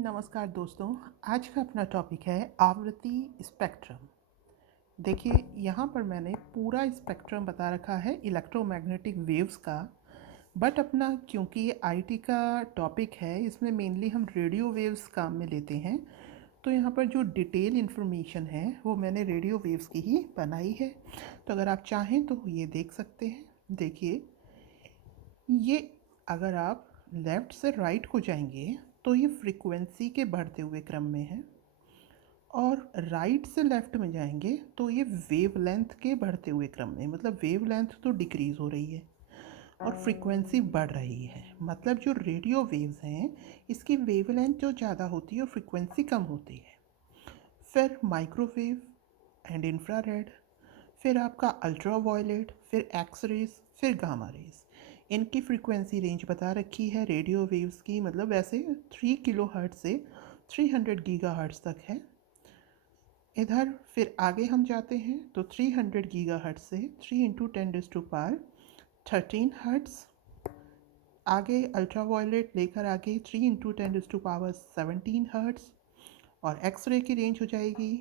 नमस्कार दोस्तों। आज का अपना टॉपिक है आवृत्ति स्पेक्ट्रम। देखिए, यहाँ पर मैंने पूरा स्पेक्ट्रम बता रखा है इलेक्ट्रोमैग्नेटिक वेव्स का। बट अपना क्योंकि ये आईटी का टॉपिक है, इसमें मेनली हम रेडियो वेव्स काम में लेते हैं, तो यहाँ पर जो डिटेल इन्फॉर्मेशन है वो मैंने रेडियो वेव्स की ही बनाई है। तो अगर आप चाहें तो ये देख सकते हैं। देखिए, ये अगर आप लेफ़्ट से राइट को जाएंगे तो ये फ्रीक्वेंसी के बढ़ते हुए क्रम में है, और राइट से लेफ़्ट में जाएंगे तो ये वेवलेंथ के बढ़ते हुए क्रम में, मतलब वेवलेंथ तो डिक्रीज़ हो रही है और फ्रीक्वेंसी बढ़ रही है। मतलब जो रेडियो वेव्स हैं इसकी वेवलेंथ जो ज़्यादा होती है और फ्रीक्वेंसी कम होती है। फिर माइक्रोवेव एंड इंफ्रारेड, फिर आपका अल्ट्रा वायलेट, फिर एक्स रेज, फिर गामा रेज। इनकी फ्रीक्वेंसी रेंज बता रखी है रेडियो वेव्स की, मतलब वैसे 3 किलो हर्ट्ज से 300 गीगा हर्ट्ज तक है। इधर फिर आगे हम जाते हैं तो 300 गीगा हर्ट्ज से 3 इंटू 10⁻13 हर्ट्ज। आगे अल्ट्रा वायलेट लेकर आगे 3 इंटू 10⁻17 हर्ट्ज। और एक्सरे की रेंज हो जाएगी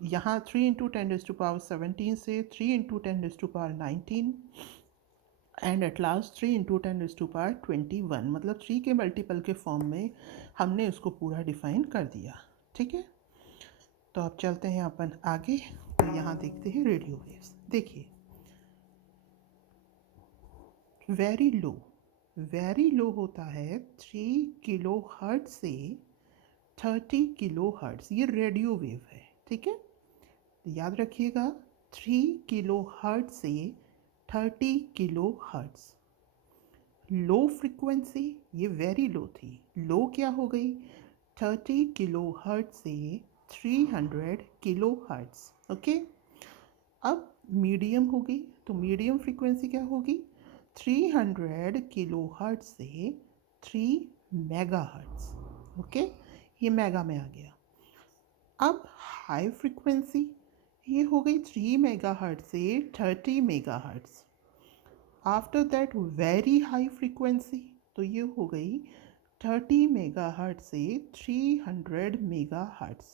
यहाँ 3 इंटू 10⁻17 से 3 into 10⁻19 and at last 3 into 10⁻21, मतलब 3 के मल्टीपल के फॉर्म में हमने उसको पूरा डिफाइन कर दिया। ठीक है, तो अब चलते हैं अपन आगे। तो यहाँ देखते हैं रेडियो वेव्स। देखिए, वेरी लो होता है 3 किलो हर्ट्ज से 30 किलो हर्ट्ज, ये रेडियो वेव है। ठीक है, तो याद रखिएगा 3 किलो हर्ट्ज से 30 किलो हर्ट्ज। लो फ्रीक्वेंसी ये वेरी लो थी, लो क्या हो गई 30 किलो हर्ट्ज से 300 किलो हर्ट्ज। ओके, अब मीडियम होगी तो मीडियम फ्रीक्वेंसी क्या होगी 300 किलो हर्ट्ज से 3 मेगा हर्ट्ज। ओके, ये मेगा में आ गया। अब हाई फ्रीक्वेंसी ये हो गई 3 मेगा हर्ट्ज से 30 mega hertz. After that very high frequency, तो ये हो गई 30 मेगा हर्ट्ज से 300 मेगा हर्ट्ज।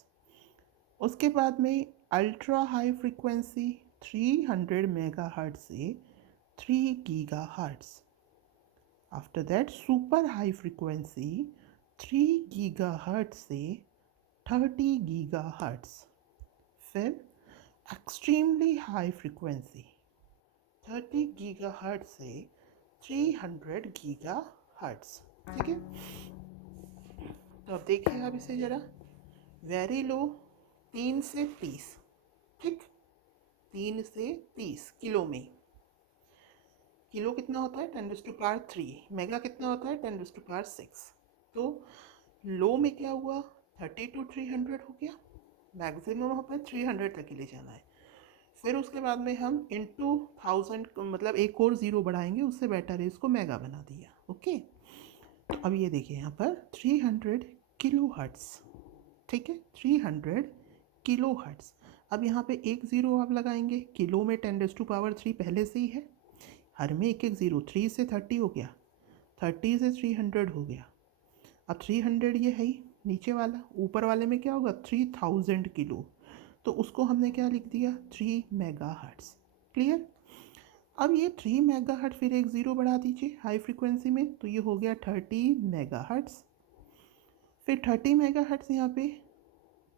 उसके बाद में ultra high frequency 300 mega hertz से 3 giga hertz. After that super high frequency 3 giga hertz से 30 गीगा हर्ट्ज। फिर extremely high frequency 30 giga hertz से 300 गीगा हर्ट्ज। ठीक है, तो अब देखिए आप इसे ज़रा। वेरी लो 3 से 30, ठीक, 3 से 30 किलो में। किलो कितना होता है 10⁻3, मेगा कितना होता है 10⁻6। तो लो में क्या हुआ 30 to 300 हो गया, मैक्सिमम हमें 300 तक ही ले जाना है। फिर उसके बाद में हम इंटू 1000, मतलब एक और ज़ीरो बढ़ाएंगे, उससे बेटर है इसको मेगा बना दिया। ओके, तो अब ये देखिए यहाँ पर 300 किलो हर्ट्स। ठीक है, 300 किलो हर्ट्स। अब यहाँ पे एक ज़ीरो आप लगाएंगे, किलो में 10⁻3 पहले से ही है, हर में एक एक ज़ीरो, 3 से 30 हो गया, 30 से 300 हो गया। अब 300 ये है ही, नीचे वाला, ऊपर वाले में क्या होगा 3000 किलो, तो उसको हमने क्या लिख दिया 3 मेगा हर्ट्स। क्लियर। अब ये 3 मेगा हर्ट्स, फिर एक ज़ीरो बढ़ा दीजिए हाई फ्रीक्वेंसी में, तो ये हो गया 30 मेगा हर्ट्स। फिर 30 मेगा हर्ट्स यहाँ पे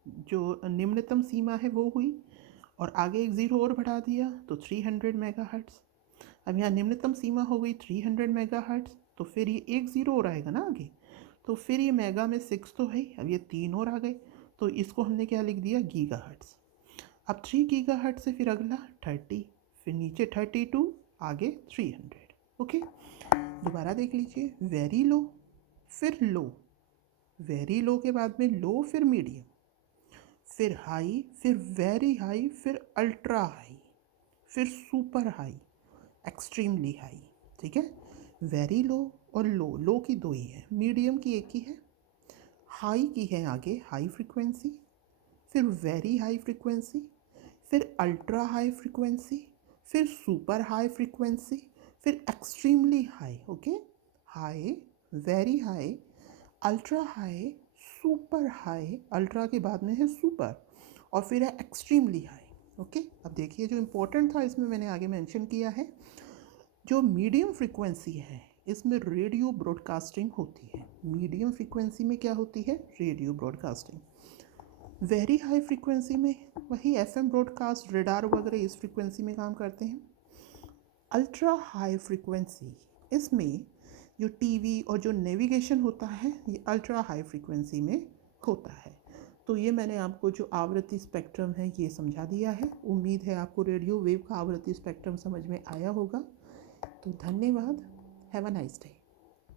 जो निम्नतम सीमा है वो हुई, और आगे एक ज़ीरो और बढ़ा दिया तो 300 मेगा हर्ट्स। अब यहाँ निम्नतम सीमा हो गई 300 मेगा हर्ट्स, तो फिर ये एक ज़ीरो और आएगा ना आगे, तो फिर ये मेगा में 6 तो है, अब ये 3 और आ गए, तो इसको हमने क्या लिख दिया गीगा हर्ट्स। अब 3 गीगा हर्ट से फिर अगला 30, फिर नीचे 32, आगे 300। ओके, दोबारा देख लीजिए। वेरी लो, फिर लो, वेरी लो के बाद में लो, फिर मीडियम, फिर हाई, फिर वेरी हाई, फिर अल्ट्रा हाई, फिर सुपर हाई, एक्सट्रीमली हाई। ठीक है, वेरी लो और लो की दो ही है, मीडियम की एक ही है, हाई की है आगे हाई फ्रीक्वेंसी, फिर वेरी हाई फ्रीक्वेंसी, फिर अल्ट्रा हाई फ्रीक्वेंसी, फिर सुपर हाई फ्रीक्वेंसी, फिर extremely high. Okay, high, very high, ultra high, super high, ultra के बाद में है सुपर, और फिर है एक्सट्रीमली हाई। ओके, अब देखिए जो इम्पोर्टेंट था इसमें मैंने आगे मेंशन किया है, जो मीडियम फ्रीक्वेंसी है इसमें रेडियो ब्रॉडकास्टिंग होती है। मीडियम फ्रीक्वेंसी में क्या होती है? Radio broadcasting. Very high frequency में वही एफएम ब्रॉडकास्ट, रेडार वगैरह इस फ्रीक्वेंसी में काम करते हैं। अल्ट्रा हाई फ्रीक्वेंसी, इसमें जो टीवी और जो नेविगेशन होता है ये अल्ट्रा हाई फ्रीक्वेंसी में होता है। तो ये मैंने आपको जो आवृत्ति स्पेक्ट्रम है ये समझा दिया है। उम्मीद है आपको रेडियो वेव का आवृत्ति स्पेक्ट्रम समझ में आया होगा। तो धन्यवाद। Have a nice day.